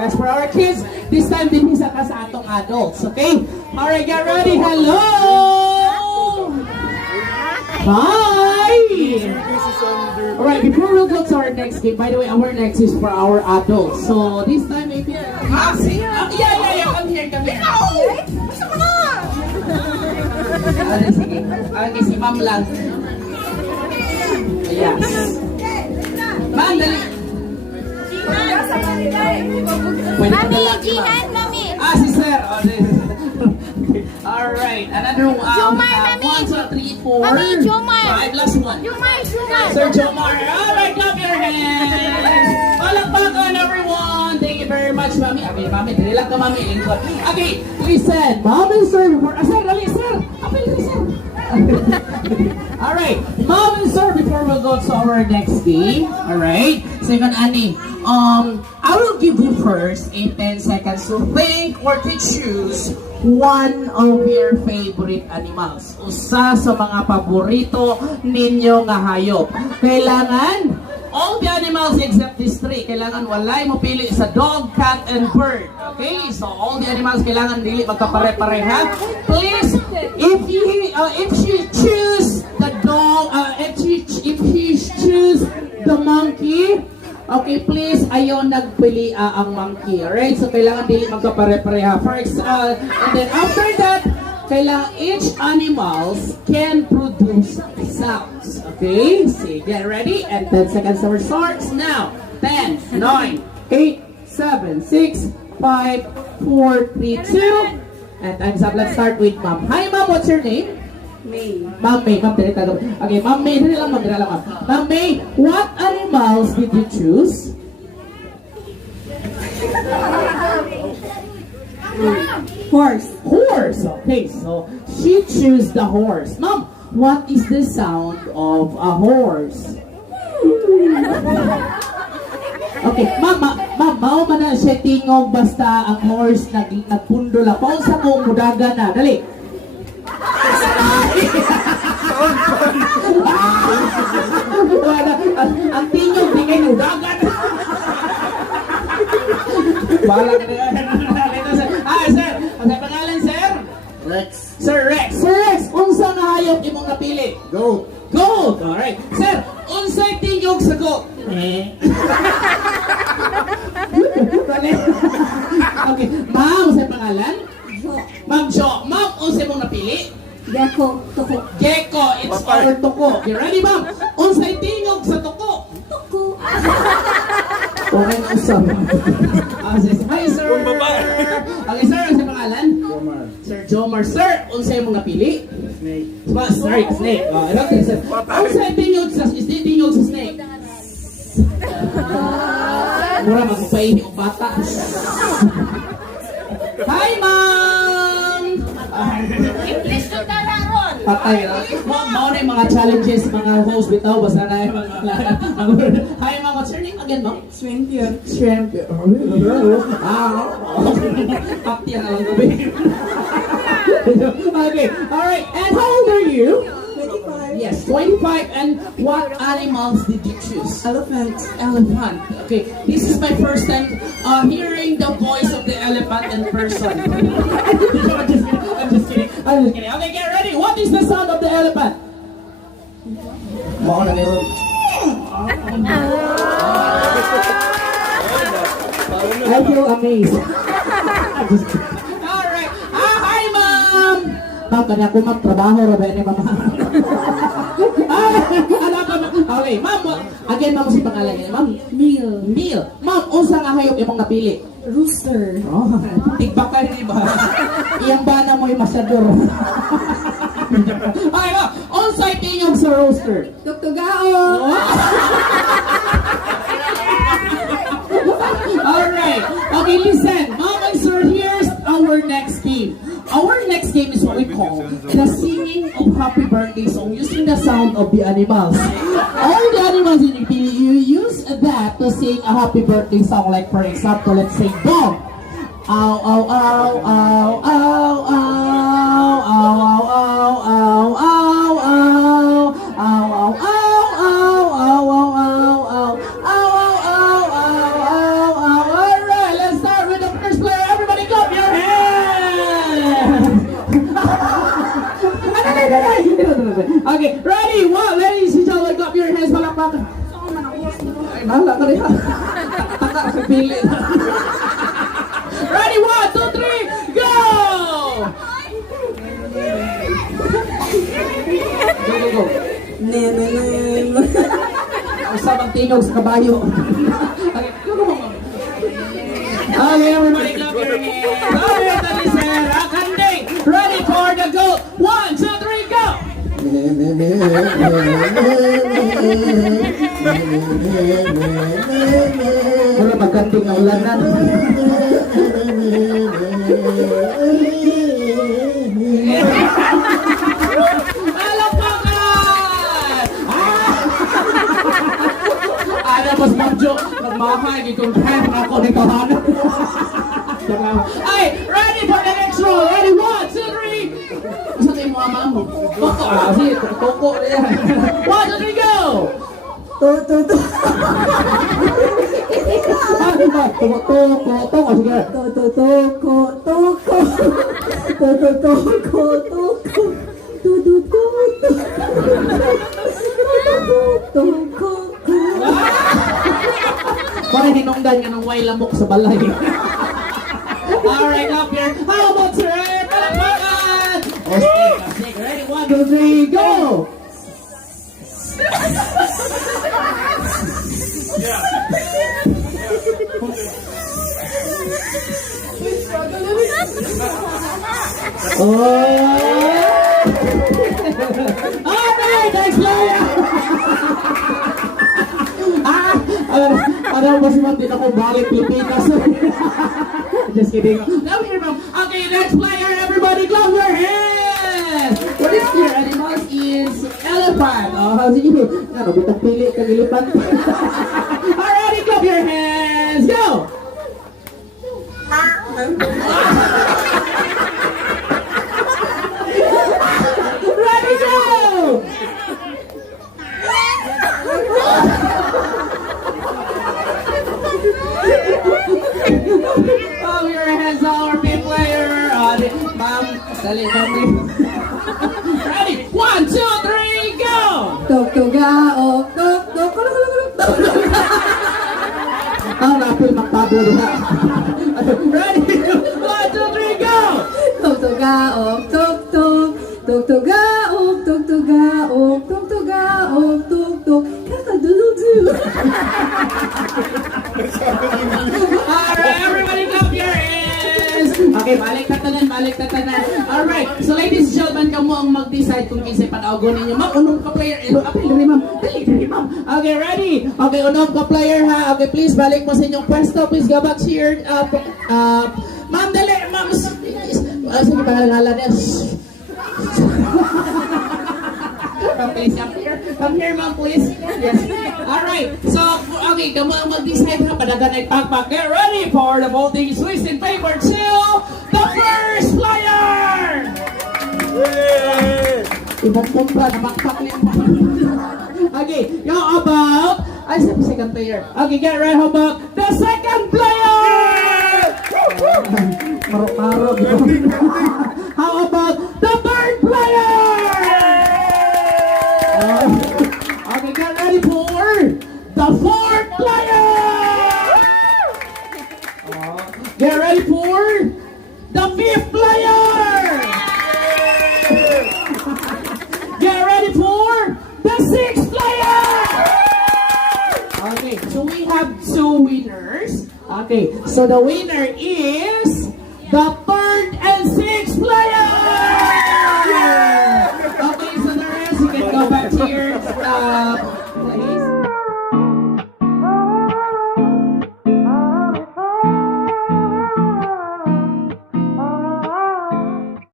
rest for our kids. This time, din isa ka sa atong adults, okay? Alright, get ready. Hello! Hi! Alright, before we go to our next game, by the way, our next is for our adults. So, this time, maybe... Yeah, come here. Basta mo na! Sige. Okay, si ma'am lang. Yes. Ma'am, dali. Mami, Jihan, mami. Si sir. Alright, another Jomar, mami. 1, 2, 3, 4. Mami, Jomar. 5, last one. Jomar. Sir Jomar. Alright, clap your hands. Palakpakan, everyone. Thank you very much, mami. Okay, mami, dali lang ka, mami. Okay, listen. Mom and sir, sir, dali, sir. Okay, listen. Alright, mom and sir, before we go to our next game, alright, second Annie, I will give you first a 10 seconds to think or to choose one of your favorite animals. Usa sa mga paborito ninyo nga hayop. Kailangan, all the animals except these three, kailangan walay mo pili sa dog, cat, and bird. Okay? So, all the animals kailangan dili magkapare-pareha. Please, if she choose the dog, if he choose the monkey, okay, please, ayaw nagpili ang monkey. Alright? So, kailangan dili magkapare-pareha. And then after that, kailangan each animals can produce sounds. Okay? So, get ready. And 10 seconds our starts now. 10, 9, 8, 7, 6, 5, 4, 3, 2. And time's up. Let's start with Ma'am. Hi, Ma'am. What's your name? May. Ma'am May. Ma'am, dali tayo. Okay, Ma'am May. Dali lang, Ma'am. Ma'am May, what animals did you choose? Horse. Horse. Okay, so she chose the horse. Ma'am, what is the sound of a horse? Okay, ma'am, mao man na siya tingog basta ang horse nagpundol ako sa kong mudaga na. Dali. Ang tingog di kayo mudagan. Bala ka na. Sir. Ang pangalan, sir? Rex. Sir Rex. Sir Rex, unsa nga hayop imong napili? Goat. Goat. Alright. Sir, unsay tingog sa goat? Okay. Ma'am, unsay pangalan? Jo. Ma'am Jo. Ma'am, unsay mong napili? Gecko. Tuko. Gecko. It's our tuko. You ready, ma'am? Unsay tingog sa tuko? Tuko. Okay, usap. Hi, sir. Okay, sir, unsay pangalan? Jomar. Sir Jomar. Sir, unsay mong napili? Snake. Snake. I don't think so. Unsay tingog sa snake? Mura magpaini og bata. Hi, ma'am! English to tararon. Patay na. Mao na yung mga challenges, mga host bitaw. Basta na yung mga... Hi, ma'am. What's your name again, ma'am? Champion. Champion. Pakti na lang gabi. Okay. Alright. And how old are you? 25. Yes, 25. And what animals did you choose? Elephant. Elephant. Okay, this is my first time hearing the voice of the elephant in person. I'm just kidding. Okay, get ready. What is the sound of the elephant? Mao na niro. I feel amazed. Alright. Hi, ma'am. Ma'am, kanya ko magtrabaho. Robert ni mama. Okay, ma'am. Again, ma'am, si pangalan niya. Ma'am, Meal. Ma'am, unsa nga hayop imong napili? Rooster. Oh, tigbak ka rin, ba? Iyang bana mo yung masyador. Okay, ma'am. On-site tingog sa roaster. Tugtugao. Alright. Okay, listen. Ma'am and sir, here's our next game. Our next game is what we call the singing of happy birthday song using the sound of the animals. All the animals in the you use that to sing a happy birthday song. Like for example, let's say dog. Ow, ow, ow, ow, ow, ow, ow, ow, ow, ow, ow, ow, ow, ow, ow. Alright, let's start. Ay, mahala ka rin ha. Taka sa pili. Ready, 1, 2, 3, go! Go, go, go. Ang sabang tingog sa kabayo. Okay, go, go, go. Okay, everybody clap your hands. Okay, that is it. Akande, ready for the go. 1, 2, 3, go! Wala magkanding ang ulanan. Alapakan! Ada mas Babjo, nagmahay, gigong time ako ni Kahanan. Ay, ready for the next roll. Ready, 1, 2, 3. Saan tayo mga mamo? Sige, toko na yan. 1, 2, 3, go! Toko, sige. Parang hinungdan ka ng way lamok sa balay. Alright, up here. How about sir? Palakpakan! Stick. Ready? 1, 2, 3, go! Alright, next player! Ano ba si Mati na kung balik Pilipinas? Just kidding. Now here, ma'am. Okay, next player, everybody clap your hands! What is your animals is elephant. Oh, sige. Ano, bitang pili kang elephant. Alright, clap your hands! Go! Ready, go! Oh, your hands our big player. Ma'am, dali, dali. Ready? 1, 2, 3, go! Ah, napil magpablo diha. Ready? 1, 2, 3, go! Alright, everybody clap your hands! Okay, balik tatanan. Alright, so ladies and gentlemen, kamo ang mag-decide kung kinsay panaugo ninyo. Ma'am, unong ka player. Apil, dali ma'am. Dali, ma'am. Okay, ready? Okay, unong ka player ha. Okay, please, balik mo sa inyong pwesto. Please go back to your... ma'am, dali, ma'am. Sige, pangalan niya. Please, come here, ma'am, please. Yes. Alright, so, okay, kamo ang mag-decide ha. Padagan ay pakpak. Get ready for the voting Swiss in favor to the first player! Ibang kumpra na bakpak niya. Okay, yung about... Ay, second player. Okay, get ready. How about the second player? Marok-marok. How about the third player? Okay, get ready for the fourth player! Get ready for the fifth player! Get ready for the sixth player! Okay, so we have two winners. Okay, so the winner is the third and sixth player! Okay, so the rest, you can go back to your